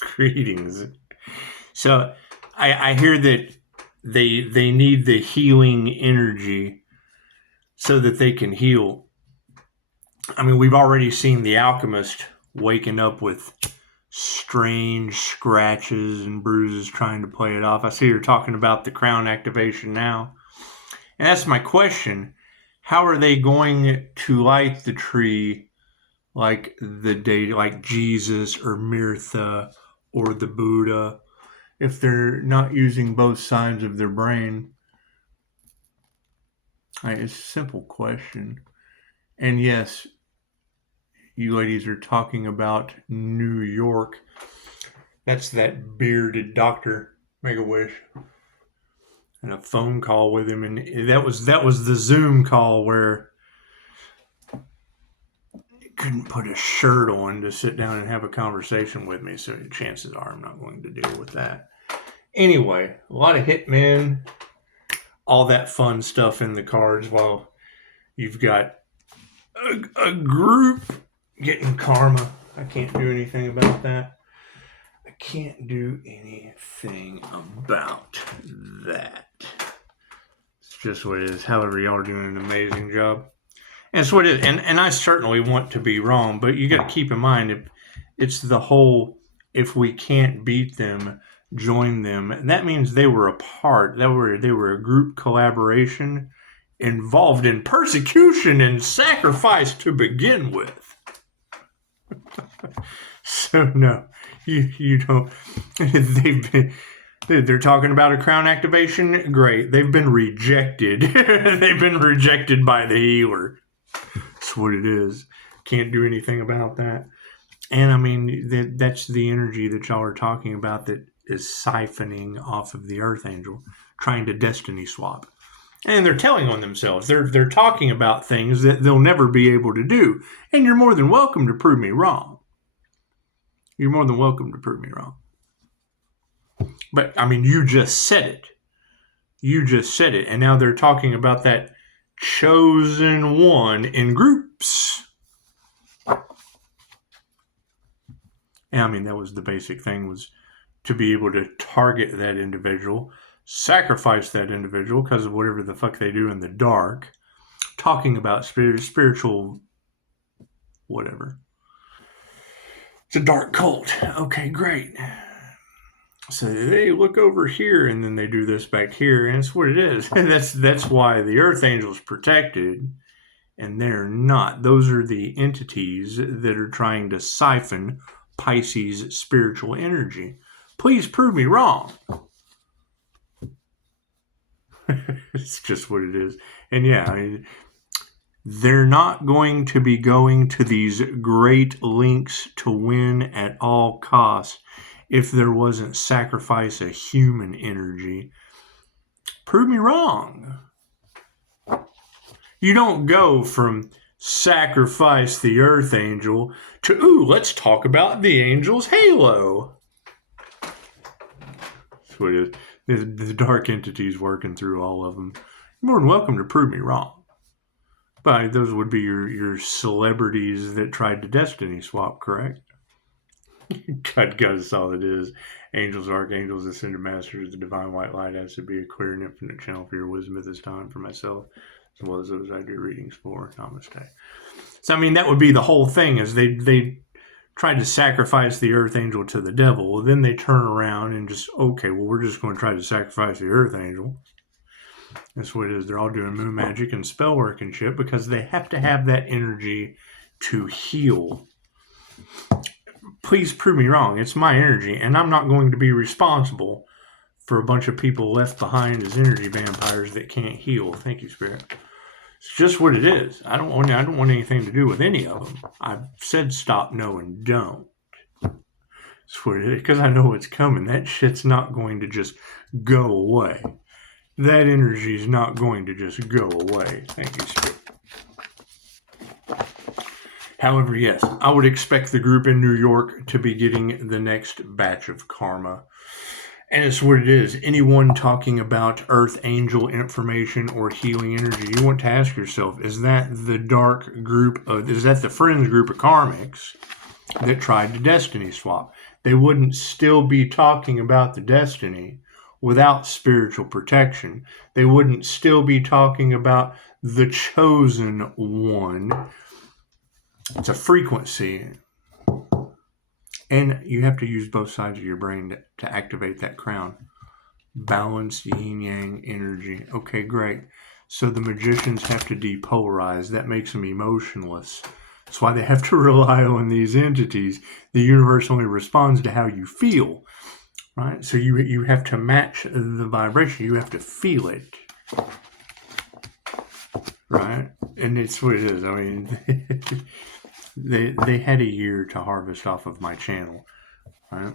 Greetings. So I hear that they need the healing energy so that they can heal. I mean, we've already seen the alchemist waking up with strange scratches and bruises trying to play it off. I see you're talking about the crown activation now. And that's my question. How are they going to light the tree like the deity, like Jesus or Mirtha or the Buddha, if they're not using both sides of their brain? It's a simple question. And yes, you ladies are talking about New York. That's that bearded doctor, Make-A-Wish. And a phone call with him, and that was the Zoom call where he couldn't put a shirt on to sit down and have a conversation with me, so chances are I'm not going to deal with that. Anyway, a lot of hitmen, all that fun stuff in the cards, while you've got a group getting karma. I can't do anything about that. I can't do anything about that. It's just what it is. However, y'all are doing an amazing job. And it's what it is. And I certainly want to be wrong, but you got to keep in mind, it's the whole, if we can't beat them, join them. And that means they were a part. They were a group collaboration involved in persecution and sacrifice to begin with. So no, you don't. They're talking about a crown activation. Great, they've been rejected. They've been rejected by the healer. That's what it is. Can't do anything about that. And I mean, that's the energy that y'all are talking about that is siphoning off of the Earth Angel, trying to destiny swap. And they're telling on themselves. They're talking about things that they'll never be able to do. And you're more than welcome to prove me wrong. You're more than welcome to prove me wrong. But, I mean, you just said it. You just said it. And now they're talking about that chosen one in groups. And, I mean, that was the basic thing, was to be able to target that individual, sacrifice that individual because of whatever the fuck they do in the dark, talking about spiritual whatever. It's a dark cult. Okay, great. So they look over here and then they do this back here, and it's what it is. And that's why the Earth Angel's protected and they're not. Those are the entities that are trying to siphon Pisces spiritual energy. Please prove me wrong. It's just what it is. And yeah, I mean, they're not going to be going to these great lengths to win at all costs if there wasn't sacrifice of human energy. Prove me wrong. You don't go from sacrifice the Earth Angel to, ooh, let's talk about the Angel's halo. That's what it is. The dark entities working through all of them. You're more than welcome to prove me wrong. But those would be your celebrities that tried to destiny swap, correct? God, that's all it is. Angels, archangels, ascended masters, the divine white light has to be a clear and infinite channel for your wisdom at this time for myself, as well as those I do readings for. Namaste. So, I mean, that would be the whole thing, is they tried to sacrifice the Earth Angel to the devil. Well, then they turn around and just, okay, well, we're just going to try to sacrifice the Earth Angel. That's what it is. They're all doing moon magic and spell work and shit because they have to have that energy to heal. Please prove me wrong. It's my energy, and I'm not going to be responsible for a bunch of people left behind as energy vampires that can't heal. Thank you, Spirit. It's just what it is. I don't want anything to do with any of them. I've said stop, no, and don't. It's what it is, because I know it's coming. That shit's not going to just go away. That energy is not going to just go away. Thank you, Spirit. However, yes, I would expect the group in New York to be getting the next batch of karma. And it's what it is. Anyone talking about Earth Angel information or healing energy, you want to ask yourself, is that the dark group, is that the friends group of karmics that tried to destiny swap. They wouldn't still be talking about the destiny without spiritual protection. They wouldn't still be talking about the chosen one. It's a frequency. And you have to use both sides of your brain to activate that crown. Balanced yin-yang energy. Okay, great. So the magicians have to depolarize. That makes them emotionless. That's why they have to rely on these entities. The universe only responds to how you feel, right? So you have to match the vibration. You have to feel it, right? And it's what it is. I mean, they had a year to harvest off of my channel, right?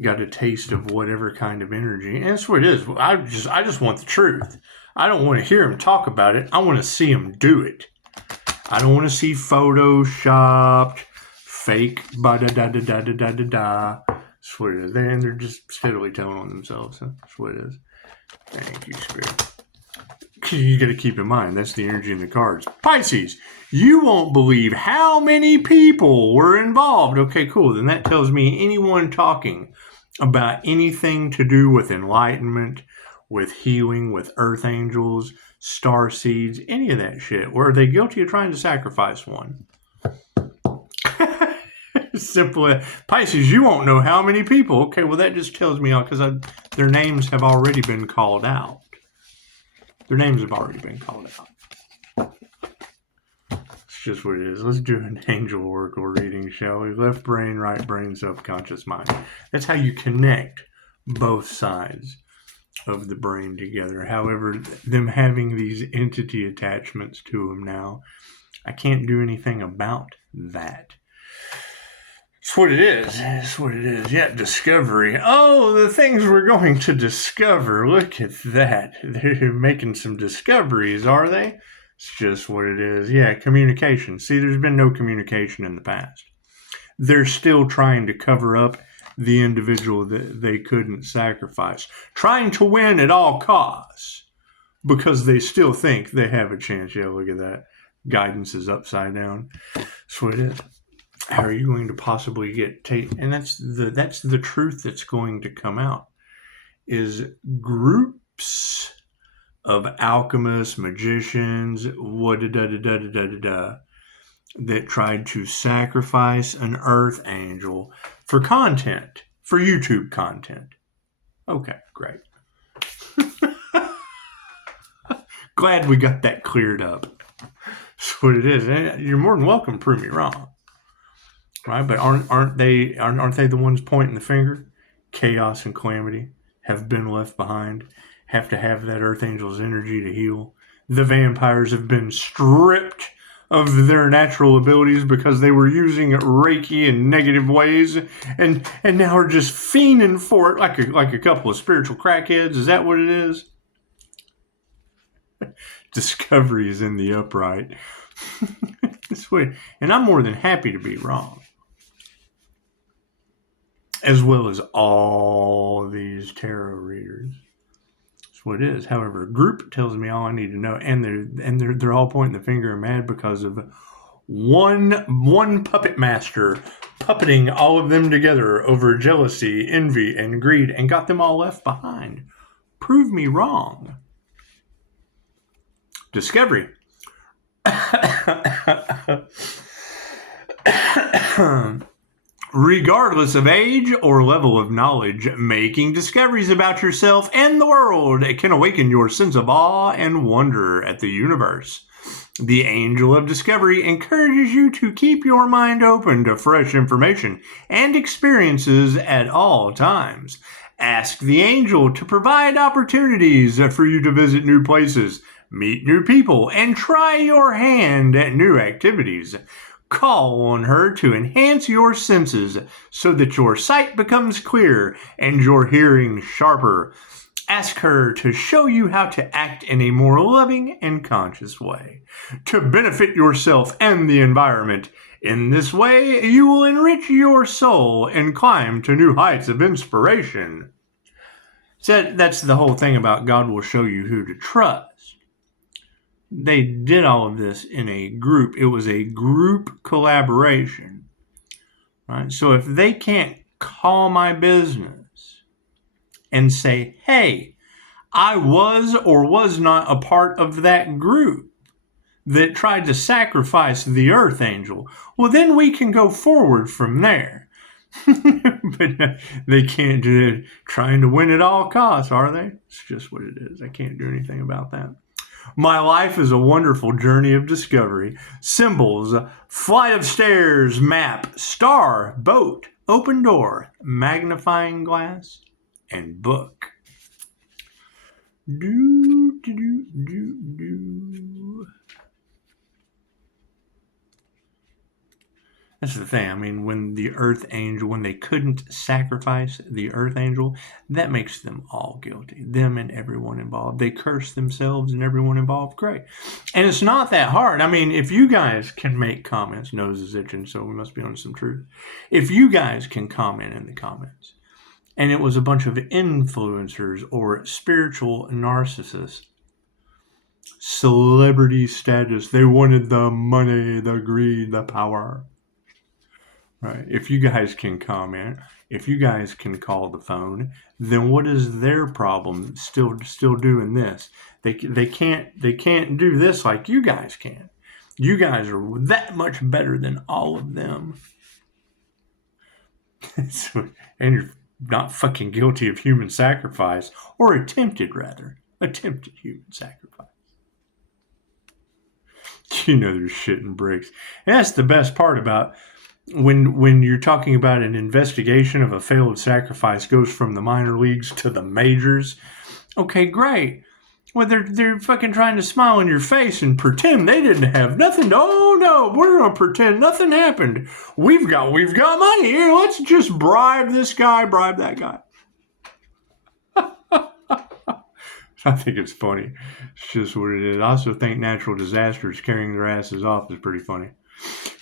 Got a taste of whatever kind of energy, and that's what it is. I just want the truth. I don't want to hear them talk about it. I want to see them do it. I don't want to see photoshopped, fake, ba-da-da-da-da-da-da-da. That's what it is. And they're just steadily telling on themselves. That's what it is. Thank you, Spirit. You got to keep in mind, that's the energy in the cards. Pisces, you won't believe how many people were involved. Okay, cool. Then that tells me anyone talking about anything to do with enlightenment, with healing, with earth angels, star seeds, any of that shit. Were they guilty of trying to sacrifice one? Simple. Pisces, you won't know how many people. Okay, well, that just tells me, because their names have already been called out. Their names have already been called out. It's just what it is. Let's do an angel oracle reading, shall we? Left brain, right brain, subconscious mind. That's how you connect both sides of the brain together. However, them having these entity attachments to them now, I can't do anything about that. It's what it is. It's what it is. Yeah, discovery. Oh, the things we're going to discover. Look at that. They're making some discoveries, are they? It's just what it is. Yeah, communication. See, there's been no communication in the past. They're still trying to cover up the individual that they couldn't sacrifice. Trying to win at all costs because they still think they have a chance. Yeah, look at that. Guidance is upside down. That's what it is. How are you going to possibly and that's the truth that's going to come out, is groups of alchemists, magicians, that tried to sacrifice an earth angel for content, for YouTube content. Okay, great. Glad we got that cleared up. That's what it is. And you're more than welcome to prove me wrong. Right, but aren't they the ones pointing the finger? Chaos and calamity have been left behind. Have to have that Earth Angel's energy to heal. The vampires have been stripped of their natural abilities because they were using Reiki in negative ways, and now are just fiending for it like a couple of spiritual crackheads. Is that what it is? Discovery is in the upright. And I'm more than happy to be wrong. As well as all these tarot readers. That's what it is. However, a group tells me all I need to know, and they're all pointing the finger and mad because of one puppet master puppeting all of them together over jealousy, envy, and greed, and got them all left behind. Prove me wrong. Discovery. Regardless of age or level of knowledge, making discoveries about yourself and the world can awaken your sense of awe and wonder at the universe. The Angel of Discovery encourages you to keep your mind open to fresh information and experiences at all times. Ask the Angel to provide opportunities for you to visit new places, meet new people, and try your hand at new activities. Call on her to enhance your senses so that your sight becomes clear and your hearing sharper. Ask her to show you how to act in a more loving and conscious way to benefit yourself and the environment. In this way, you will enrich your soul and climb to new heights of inspiration. So that's the whole thing about God will show you who to trust. They did all of this in a group. It was a group collaboration. right? So if they can't call my business and say, hey, I was or was not a part of that group that tried to sacrifice the Earth Angel, well, then we can go forward from there. But they can't do it trying to win at all costs, are they? It's just what it is. I can't do anything about that. My life is a wonderful journey of discovery. Symbols, flight of stairs, map, star, boat, open door, magnifying glass, and book. That's the thing. I mean, when the Earth Angel, when they couldn't sacrifice the Earth Angel, that makes them all guilty. Them and everyone involved. They curse themselves and everyone involved. Great. And it's not that hard. I mean, if you guys can make comments, nose is itching, so we must be on some truth. If you guys can comment in the comments, and it was a bunch of influencers or spiritual narcissists, celebrity status, they wanted the money, the greed, the power. Right. If you guys can comment, if you guys can call the phone, then what is their problem still doing this? They can't do this like you guys can. You guys are that much better than all of them. And you're not fucking guilty of human sacrifice, or attempted human sacrifice. You know there's shit and bricks. And that's the best part about when you're talking about an investigation of a failed sacrifice goes from the minor leagues to the majors. Okay, great. Well, they're fucking trying to smile in your face and pretend they didn't have nothing. Oh no, we're gonna pretend nothing happened. We've got money here. Let's just bribe this guy, bribe that guy. I think it's funny. It's just what it is. I also think natural disasters carrying their asses off is pretty funny.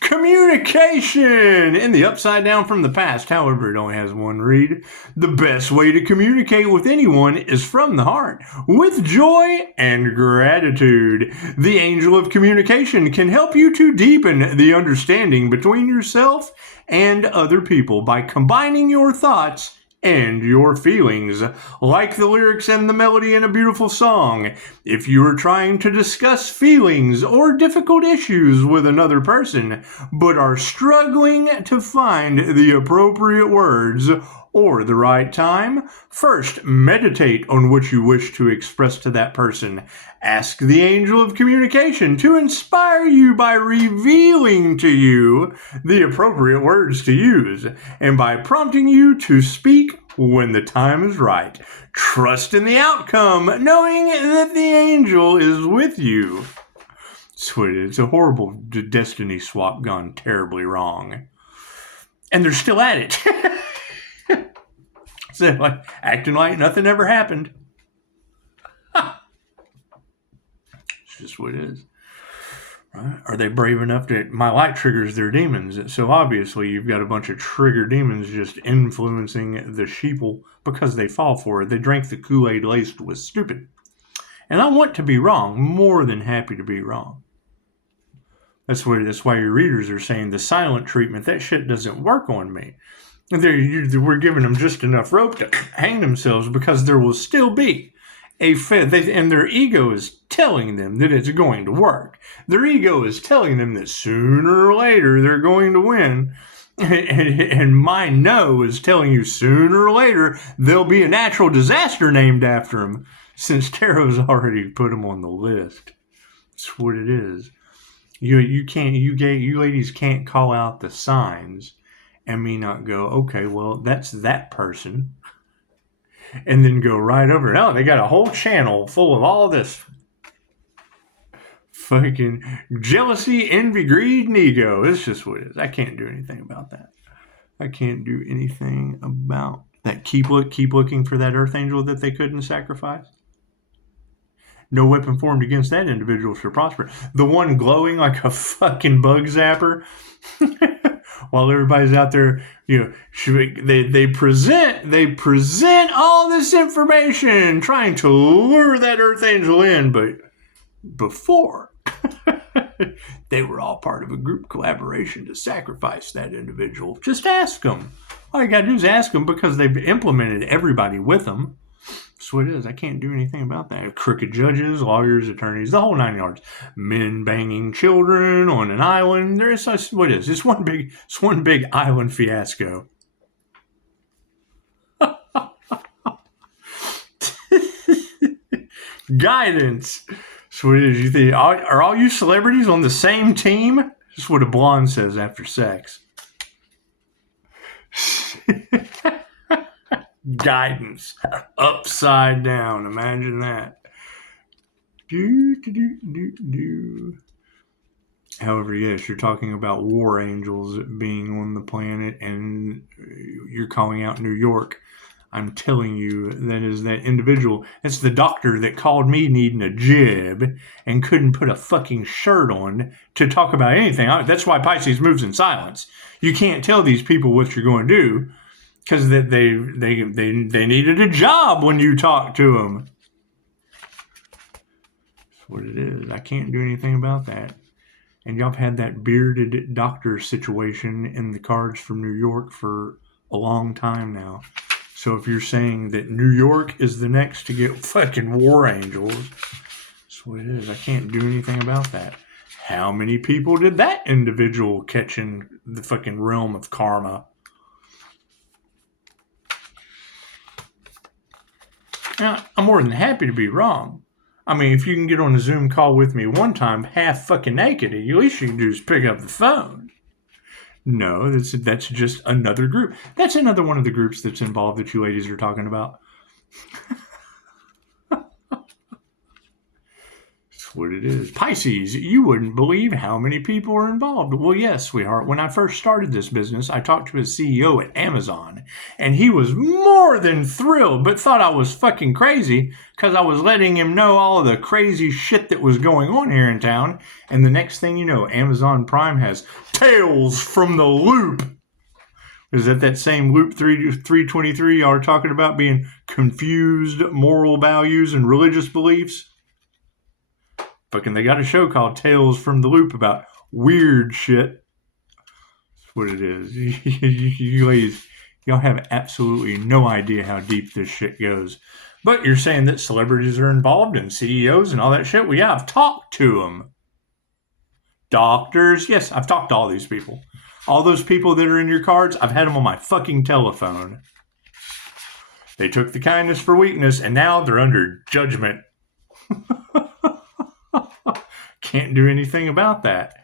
Communication in the upside down from the past. However, it only has one read. The best way to communicate with anyone is from the heart, with joy and gratitude. The angel of communication can help you to deepen the understanding between yourself and other people by combining your thoughts and your feelings, like the lyrics and the melody in a beautiful song. If you are trying to discuss feelings or difficult issues with another person, but are struggling to find the appropriate words or the right time, first meditate on what you wish to express to that person. Ask the angel of communication to inspire you by revealing to you the appropriate words to use and by prompting you to speak when the time is right. Trust in the outcome, knowing that the angel is with you. It's a horrible destiny swap gone terribly wrong. And they're still at it. So, like, acting like nothing ever happened. It's just what it is. Right? Are they brave enough to... My light triggers their demons. So obviously you've got a bunch of trigger demons just influencing the sheeple because they fall for it. They drank the Kool-Aid laced with stupid. And I want to be wrong. More than happy to be wrong. That's why your readers are saying the silent treatment, that shit doesn't work on me. We're giving them just enough rope to hang themselves because there will still be a fit. And their ego is telling them that it's going to work. Their ego is telling them that sooner or later they're going to win. And my no is telling you sooner or later there'll be a natural disaster named after them, since Tarot's already put them on the list. That's what it is. You ladies can't call out the signs and me not go, okay, well, that's that person. And then go right over. No, they got a whole channel full of all this fucking jealousy, envy, greed, and ego. It's just what it is. I can't do anything about that. I can't do anything about that. Keep looking for that Earth Angel that they couldn't sacrifice. No weapon formed against that individual shall prosper. The one glowing like a fucking bug zapper. While everybody's out there, they present all this information trying to lure that Earth Angel in, but before They were all part of a group collaboration to sacrifice that individual. Just ask them. All you got to do is ask them, because they've implemented everybody with them. That's what it is. I can't do anything about that. Crooked judges, lawyers, attorneys, the whole 9 yards. Men banging children on an island. There is what it is. It's one big island fiasco. Guidance. So what it is. You think, are all you celebrities on the same team? That's what a blonde says after sex. Guidance. Upside down. Imagine that. However, yes, you're talking about war angels being on the planet, and you're calling out New York. I'm telling you, that is that individual. It's the doctor that called me needing a jib and couldn't put a fucking shirt on to talk about anything. That's why Pisces moves in silence. You can't tell these people what you're going to do, because they needed a job when you talk to them. That's what it is. I can't do anything about that. And y'all have had that bearded doctor situation in the cards from New York for a long time now. So if you're saying that New York is the next to get fucking war angels, that's what it is. I can't do anything about that. How many people did that individual catch in the fucking realm of karma? Now, I'm more than happy to be wrong. I mean, if you can get on a Zoom call with me one time, half fucking naked, at least you can do is pick up the phone. No, that's just another group. That's another one of the groups that's involved that you ladies are talking about. That's what it is. Pisces, you wouldn't believe how many people are involved. Well, yes, sweetheart. When I first started this business, I talked to a CEO at Amazon, and he was more than thrilled, but thought I was fucking crazy because I was letting him know all of the crazy shit that was going on here in town. And the next thing you know, Amazon Prime has Tales from the Loop. Is that same Loop 323 y'all are talking about, being confused moral values and religious beliefs? Fucking, they got a show called Tales from the Loop about weird shit. That's what it is. You ladies, y'all have absolutely no idea how deep this shit goes. But you're saying that celebrities are involved and CEOs and all that shit? Well, yeah, I've talked to them. Doctors, yes, I've talked to all these people. All those people that are in your cards, I've had them on my fucking telephone. They took the kindness for weakness, and now they're under judgment. Can't do anything about that.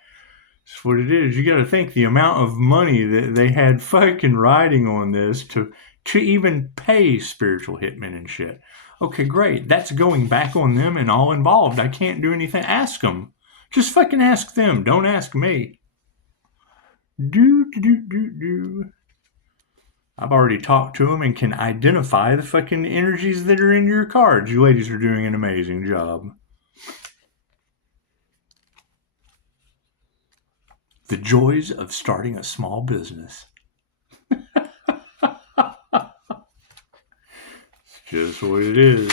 That's what it is. You got to think the amount of money that they had fucking riding on this to even pay spiritual hitmen and shit. Okay, great. That's going back on them and all involved. I can't do anything. Ask them. Just fucking ask them. Don't ask me. I've already talked to them and can identify the fucking energies that are in your cards. You ladies are doing an amazing job. The joys of starting a small business. It's just what it is.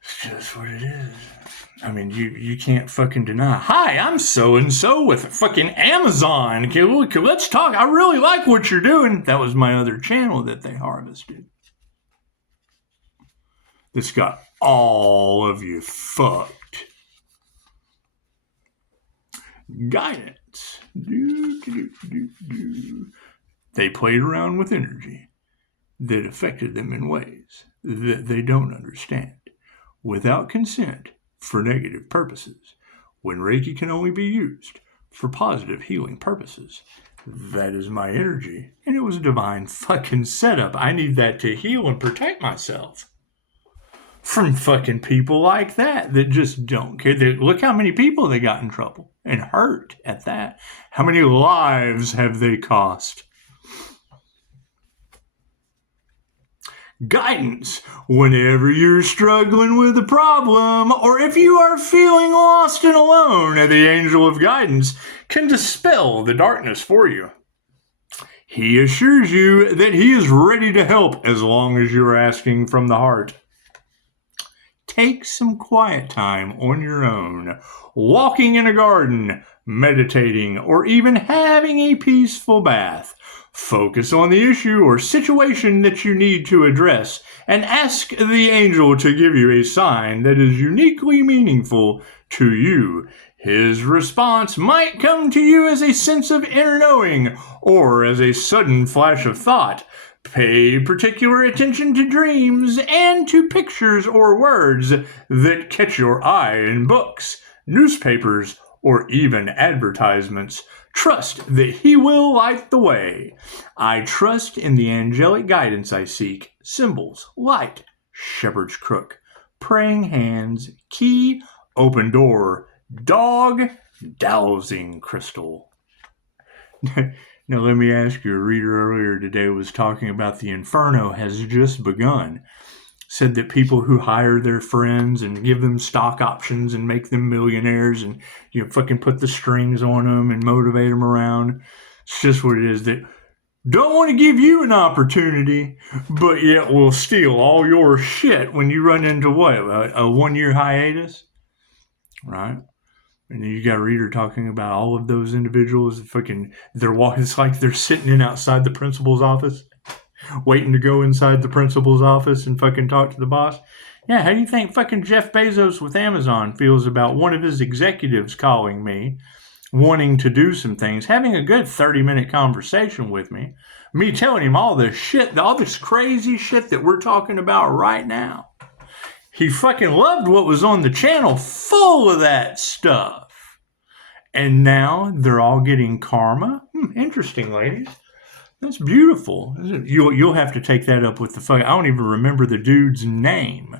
It's just what it is. I mean, you can't fucking deny. Hi, I'm so-and-so with fucking Amazon. Okay, let's talk. I really like what you're doing. That was my other channel that they harvested. This got all of you fucked. Guidance. They played around with energy that affected them in ways that they don't understand, without consent, for negative purposes, when Reiki can only be used for positive healing purposes. That is my energy, and it was a divine fucking setup. I need that to heal and protect myself from fucking people like that just don't care. Look how many people they got in trouble and hurt at that. How many lives have they cost? Guidance. Whenever you're struggling with a problem, or if you are feeling lost and alone, the angel of guidance can dispel the darkness for you. He assures you that he is ready to help as long as you're asking from the heart. take some quiet time on your own, walking in a garden, meditating, or even having a peaceful bath. Focus on the issue or situation that you need to address and ask the angel to give you a sign that is uniquely meaningful to you. His response might come to you as a sense of inner knowing or as a sudden flash of thought. Pay particular attention to dreams and to pictures or words that catch your eye in books, newspapers, or even advertisements. Trust that he will light the way. I trust in the angelic guidance I seek. Symbols, light, shepherd's crook, praying hands, key, open door, dog, dowsing crystal. Now let me ask you, a reader earlier today was talking about the inferno has just begun. Said that people who hire their friends and give them stock options and make them millionaires and, fucking put the strings on them and motivate them around. It's just what it is. That don't want to give you an opportunity, but yet will steal all your shit when you run into what? A 1-year hiatus? Right? And you got a reader talking about all of those individuals. They're walking. It's like they're sitting in outside the principal's office, waiting to go inside the principal's office and fucking talk to the boss. Yeah, how do you think fucking Jeff Bezos with Amazon feels about one of his executives calling me, wanting to do some things, having a good 30-minute conversation with me telling him all this shit, all this crazy shit that we're talking about right now. He fucking loved what was on the channel, full of that stuff. And now they're all getting karma. Interesting, ladies. That's beautiful. You'll have to take that up with the fuck. I don't even remember the dude's name.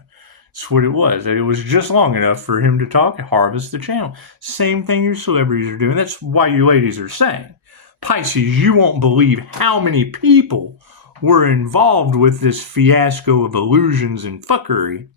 That's what it was. It was just long enough for him to talk and harvest the channel. Same thing your celebrities are doing. That's why you ladies are saying. Pisces, you won't believe how many people were involved with this fiasco of illusions and fuckery.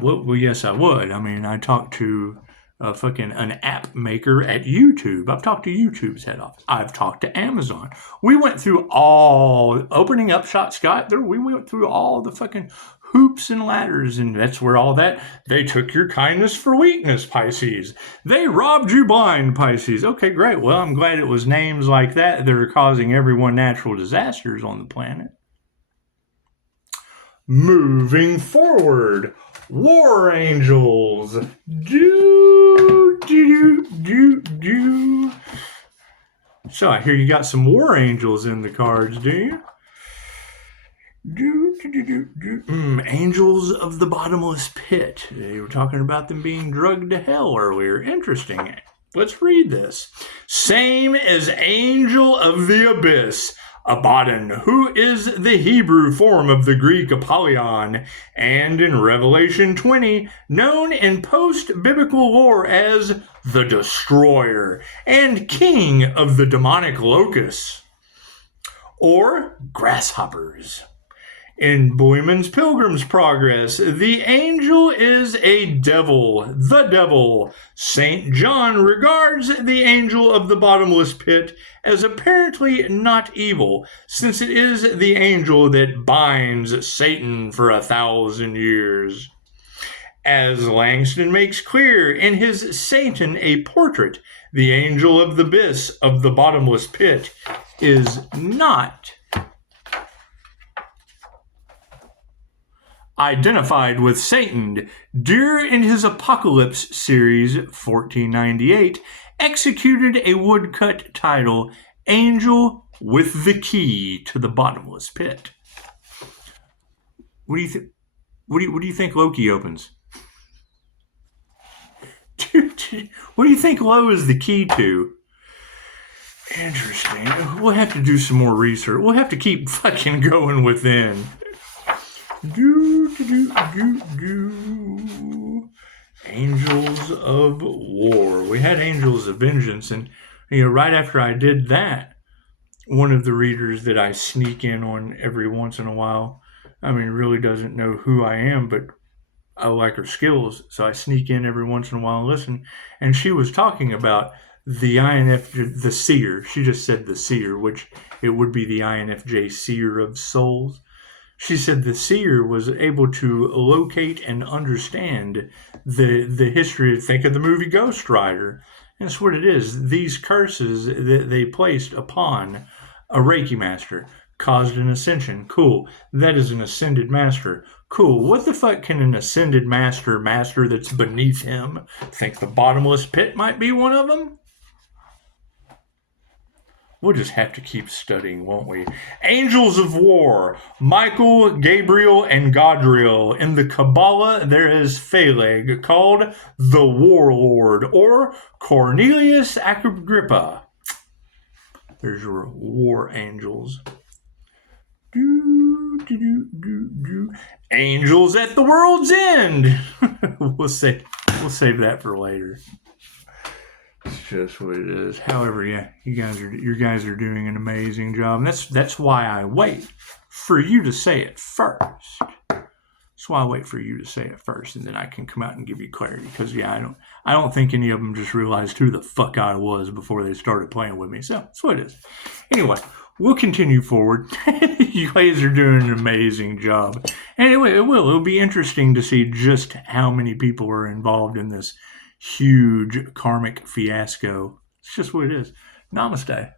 Well, yes, I would. I mean, I talked to an app maker at YouTube. I've talked to YouTube's head office. I've talked to Amazon. We went through all, opening Upshotscott, we went through all the fucking hoops and ladders, and that's where all that, they took your kindness for weakness, Pisces. They robbed you blind, Pisces. Okay, great. Well, I'm glad it was names like that are causing everyone natural disasters on the planet. Moving forward, War Angels. So I hear you got some War Angels in the cards, do you? Angels of the bottomless pit. They were talking about them being drugged to hell earlier. Interesting. Let's read this. Same as angel of the abyss, Abaddon, who is the Hebrew form of the Greek Apollyon, and in Revelation 20, known in post-biblical lore as the Destroyer and King of the demonic locusts, or grasshoppers. In Boyman's Pilgrim's Progress, the angel is a devil, the devil. St. John regards the angel of the bottomless pit as apparently not evil, since it is the angel that binds Satan for 1,000 years. As Langston makes clear in his Satan, a Portrait, the angel of the abyss of the bottomless pit is not identified with Satan. Deere in his Apocalypse series, 1498, executed a woodcut title, Angel with the Key to the Bottomless Pit. What do you think? What do you think Loki opens? What do you think Lowe is the key to? Interesting. We'll have to do some more research. We'll have to keep fucking going within. Angels of War. We had Angels of Vengeance, and right after I did that, one of the readers that I sneak in on every once in a while, really doesn't know who I am, but I like her skills, so I sneak in every once in a while and listen. And she was talking about the INFJ, the Seer. She just said the Seer, which it would be the INFJ Seer of Souls. She said the seer was able to locate and understand the history. Think of the movie Ghost Rider. And that's what it is. These curses that they placed upon a Reiki master caused an ascension. Cool. That is an ascended master. Cool. What the fuck can an ascended master that's beneath him? Think the bottomless pit might be one of them? We'll just have to keep studying, won't we? Angels of War. Michael, Gabriel, and Godriel. In the Kabbalah, there is Phaleg, called the Warlord, or Cornelius Agrippa. There's your war angels. Angels at the world's end. We'll save that for later. It's just what it is. However, yeah, you guys are doing an amazing job. And that's why I wait for you to say it first. That's why I wait for you to say it first, and then I can come out and give you clarity. Because yeah, I don't think any of them just realized who the fuck I was before they started playing with me. So that's what it is. Anyway, we'll continue forward. You guys are doing an amazing job. Anyway, it'll be interesting to see just how many people are involved in this huge karmic fiasco. It's just what it is. Namaste.